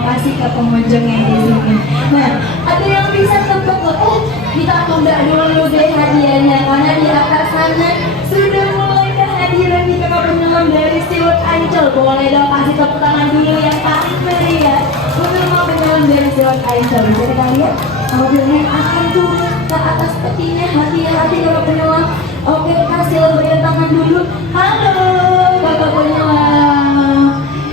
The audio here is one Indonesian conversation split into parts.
kasih ke pengunjung yang di sini. Nah, ada yang bisa tebak nggak? Oh, kita tunda dulu deh hadiahnya karena di atas sana sudah mulai kehadiran di kakak penyelam dari Steward Ancol. Boleh dong kasih tepuk tangan dulu yang paling meriah untuk kakak penyelam dari Steward Ancol. Bisa kita lihat mobilnya akan turun ke atas petinya. Hati-hati kakak penyelam. Oke, kasih lambaian tangan dulu. Halo kakak penyelam.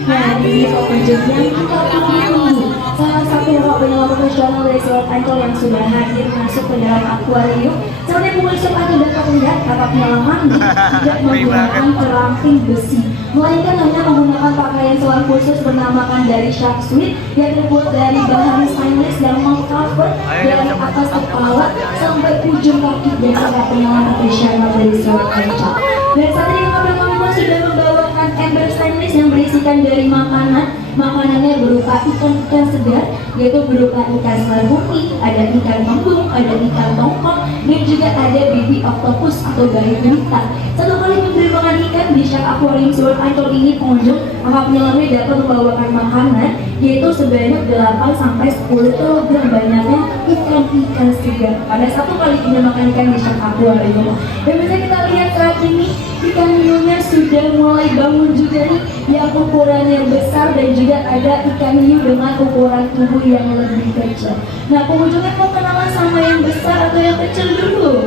Nah, ini pengunjung yang kita tunggu. Salah satu kakak penyelam profesional dari Steward Ancol yang sudah hadir masuk ke dalam akuarium. Seperti pengunjung Anda dapat lihat, kakak penyelam mandi tidak menggunakan peramping besi, melainkan hanya menggunakan pakaian selam khusus bernamakan dari Shark Suite yang terbuat dari bahan stainless yang mengcover dari atas kepala sampai ujung kaki dari kakak penyelam profesional dari Steward Ancol. Dan saat ini kakak penyelam sudah membawakan ember stainless yang berisikan dari makanan. Makanannya berupa ikan-ikan segar, yaitu berupa ikan sarbuki, ada ikan kembung, ada ikan tongkol, dan juga ada baby octopus atau bayi gurita. Satu kali memberi makan ikan di Shark Aquarium Steward Ancol ini, pengunjung kakak penyelamnya dapat membawakan makanan, yaitu sebanyak 8-10 kg banyaknya ikan-ikan segar pada satu kali ini makan ikan di Shark Aquarium. Dan bisa kita lihat saat ini ikan hiunya sudah mulai bangun juga nih, yang ukurannya besar dan juga ada ikan hiu dengan ukuran tubuh yang lebih kecil. Nah, pengunjungnya mau kenalan sama yang besar atau yang kecil dulu?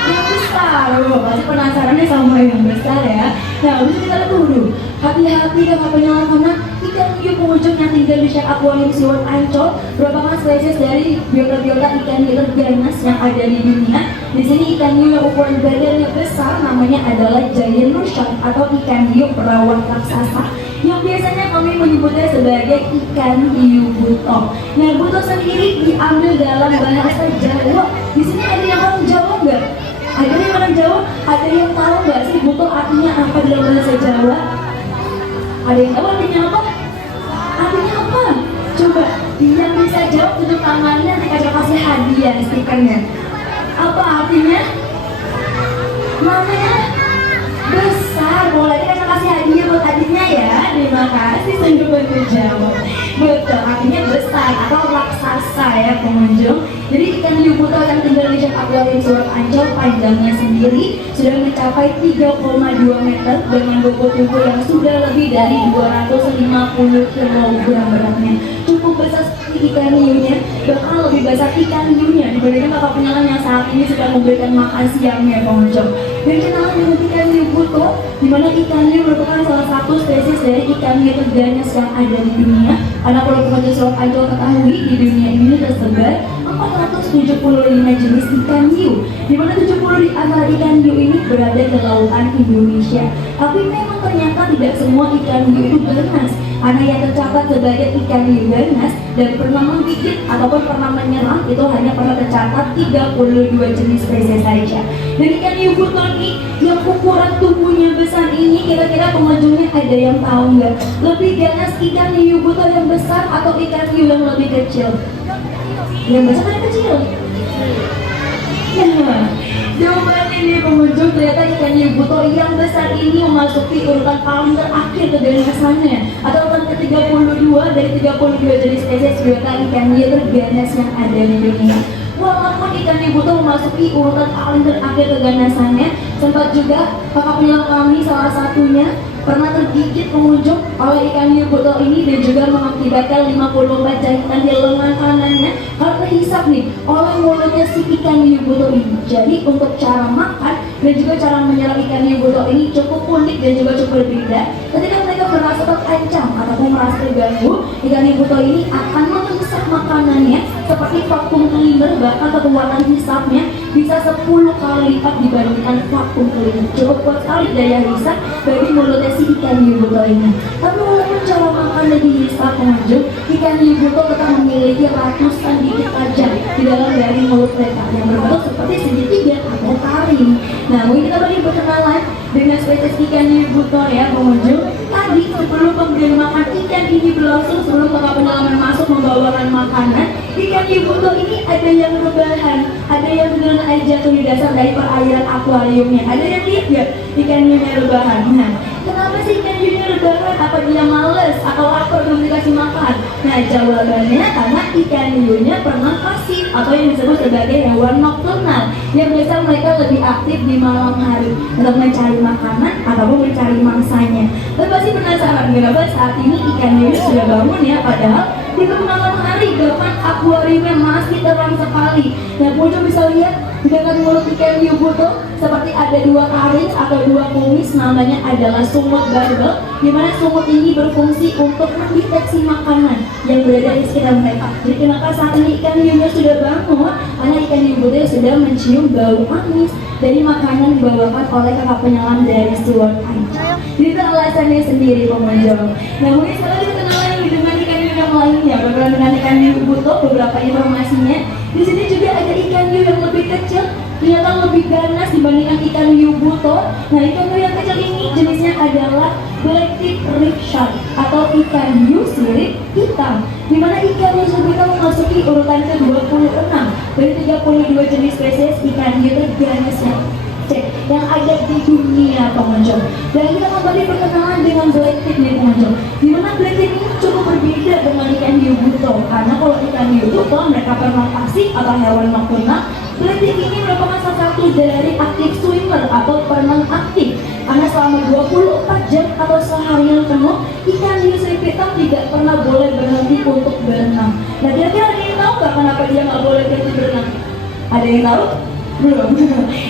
Yang besar, pasti penasarannya sama yang besar ya. Nah, bisa kita lihat dulu. Hati-hati kakak penyelam karena ikan hiu pengunjung yang tinggal di Shark Aquarium Steward Ancol merupakan spesies dari biota-biota ikan hiu terganas yang ada di dunia. Di sini ikan hiu yang ukuran badannya besar namanya adalah giant shark atau ikan hiu perawan raksasa, yang biasanya kami menyebutnya sebagai ikan hiu buto. Nah, buto sendiri diambil dalam bahasa Jawa. Di sini ada yang orang Jawa nggak? Ada yang orang Jawa? Ada yang tahu nggak sih buto artinya apa dalam bahasa Jawa? Ada yang tahu artinya apa? Artinya apa? Coba yang bisa jawab tunjuk tangannya, nanti kita kasih hadiah stikernya. Apa artinya? Namanya besar. Boleh kita kasih hadiah buat adiknya ya. Terima kasih sudah menjawab. Betul, artinya besar atau raksasa ya pengunjung. Jadi ikan hiu buto yang tinggal di Shark Aquarium Steward Ancol panjangnya sendiri sudah mencapai 3,2 meter dengan bobot tubuh yang sudah lebih dari 250 kg beratnya. Cukup besar seperti ikan hiunya, bahkan lebih besar ikan hiunya dibandingkan kakak penyelam yang saat ini sedang memberikan makan siangnya pengunjung. Dan kenalan dengan ikan hiu buto, di mana ikan hiu merupakan salah satu spesies dari ikan hiu terganas yang ada di dunia. Karena kalau pengunjung Steward Ancol ketahui, di dunia ini tersebar 475 jenis ikan hiu, di mana 70 di antara ikan hiu ini berada di lautan Indonesia. Tapi memang ternyata tidak semua ikan hiu itu ganas. Karena yang tercatat sebagai ikan hiu ganas dan pernah menggigit ataupun pernah menyerang itu hanya pernah tercatat 32 jenis spesies saja. Dan ikan hiu buto ini yang ukuran tubuhnya besar ini, kira-kira pengunjungnya ada yang tahu nggak? Lebih ganas ikan hiu buto yang besar atau ikan hiu yang lebih kecil? Yang besar atau yang kecil? Ya, jawabannya nih pengunjung, ternyata ikan hiu buto yang besar ini memasuki urutan paling terakhir keganasannya atau urutan ke-32 dari 32 jenis spesies biota ikan hiu terganas yang ada di dunia. Walaupun ikan hiu buto memasuki urutan paling terakhir keganasannya, sempat juga kakak penyelam kami salah satunya pernah tergigit pengunjung oleh ikan hiu buto ini dan juga mengakibatkan 54 jahitan di lengan kanannya karena terhisap nih oleh mulutnya si ikan hiu buto ini. Jadi untuk cara makan dan juga cara menyerang ikan hiu buto ini cukup unik dan juga cukup berbeda. Ketika mereka merasa terancam ataupun merasa terganggu, ikan hiu buto ini akan menghisap makanannya seperti vacuum cleaner, bahkan kekuatan hisapnya bisa 10 kali lipat dibandingkan vacuum cleaner. Cukup kuat sekali daya hisap bagi mulutnya si ikan hiu buto ini. Tapi walaupun cara makan dan dihisap pengunjung, ikan hiu buto tetap memiliki ratusan gigit tajam di dalam dari mulut mereka yang berbentuk seperti segitiga atau taring. Nah, mungkin kita balik berkenalan dengan spesies ikan hiu buto ya pengunjung. Tadi sebelum pemberian makan ikan ini berlangsung, sebelum kakak penyelam masuk membawakan makanan, ikan hiu buto ini ada yang rebahan, ada ada yang beneran air jatuh di dasar dari perairan akuariumnya. Ada yang lihat ya ikan hiunya rebahan. Nah, kenapa sih ikan hiunya rebahan? Apa dia males atau lapar belum dikasih makan? Nah, jawabannya karena ikan hiunya pernah pasif atau yang disebut sebagai hewan nokturnal, yang biasa mereka lebih aktif di malam hari untuk mencari makanan ataupun mencari mangsanya. Dan pasti penasaran kenapa saat ini ikan hiu sudah bangun ya, padahal di malam hari bahkan akuariumnya masih terang sekali. Nah, Punjo bisa lihat di dekat mulut ikan hiu buto seperti ada dua taring atau dua kumis, namanya adalah sungut barbel, di mana sungut ini berfungsi untuk mendeteksi makanan yang berada di sekitar mereka. Jadi kenapa saat ini ikan hiunya sudah bangun? Karena ikan hiu buto sudah mencium bau amis dari makanan dibawakan oleh kakak penyelam dari Sword Aja. Jadi itu alasannya sendiri, pengunjung. Nah, mungkin sekarang kita kenalan dengan ikan hiu yang lainnya. Berbeda dengan ikan hiu buto, beberapa informasinya. Di sini juga ada ikan hiu yang lebih kecil, ternyata lebih ganas dibandingkan ikan hiu buto. Nah, ikan hiu yang kecil ini jenisnya adalah Black-tip reef shark atau ikan hiu sirip hitam, di mana ikan hiu sirip hitam memasuki urutan ke-26 dari 32 jenis spesies ikan hiu terganas yang ada di dunia, pengunjung. Dan kita kembali perkenalan dengan Black-tip nih, pengunjung. Di mana Black-tip ini cukup berbeda dengan ikan hiu buto, karena kalau ikan hiu buto mereka pernah pasif atau hewan nokturnal. Black-tip ini merupakan salah satu dari aktif swimmer atau perenang aktif, karena selama 24 jam atau seharian penuh ikan hiu sirip hitam tidak pernah boleh berhenti untuk berenang. Nah, kira-kira ada yang tahu nggak kenapa dia nggak boleh berhenti berenang? Ada yang tahu? Belum.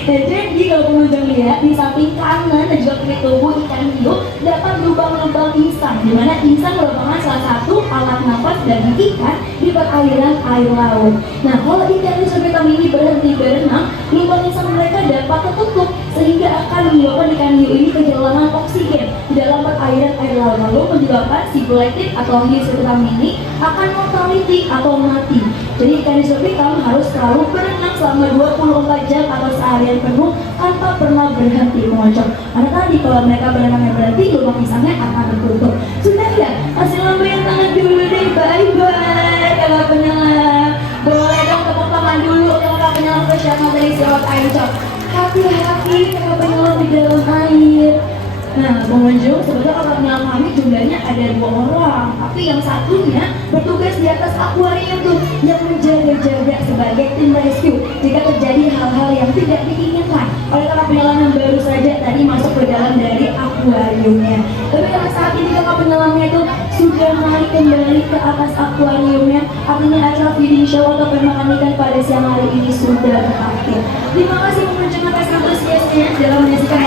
Dan jadi kalau pengunjung lihat di samping kanan dan juga kiri tubuh ikan hiu dapat lubang-lubang insang, di mana insang merupakan salah satu alat nafas bagi ikan di perairan air laut. Nah, kalau ikan hiu sirip hitam ini berhenti berenang, lubang insang mereka dapat tertutup sehingga akan menyebabkan ikan hiu ini kehilangan oksigen di dalam perairan air laut, lalu menyebabkan si Black-tip atau hiu sirip hitam ini akan mortality atau mati. Jadi ikan hiu sirip hitam harus selalu berenang selama 24 jam atau seharian penuh tanpa pernah berhenti, pengunjung. Karena tadi kalau mereka berenang berhenti, lubang insangnya akan tertutup. Sudah ya? Kasih lambaian tangan dulu deh, bye-bye kakak penyelam. Boleh dong tepuk tangan dulu kakak penyelam spesial dari Sword Aja. Hati-hati kakak penyelam di dalam air. Nah, pengunjung, sebetulnya kakak penyelam kami jumlahnya ada 2 orang, tapi yang satunya bertugas di atas akuarium tuh yang menjaga-jaga sebagai tim rescue jika terjadi hal-hal yang tidak diinginkan oleh kakak penyelam yang baru saja tadi masuk ke dalam dari akuariumnya. Tapi karena saat ini kakak penyelamnya itu sudah naik kembali ke atas akuariumnya, artinya acara feeding show atau pemakan ikan pada siang hari ini sudah berakhir. Terima kasih pengunjung atas antusiasnya dalam menyaksikan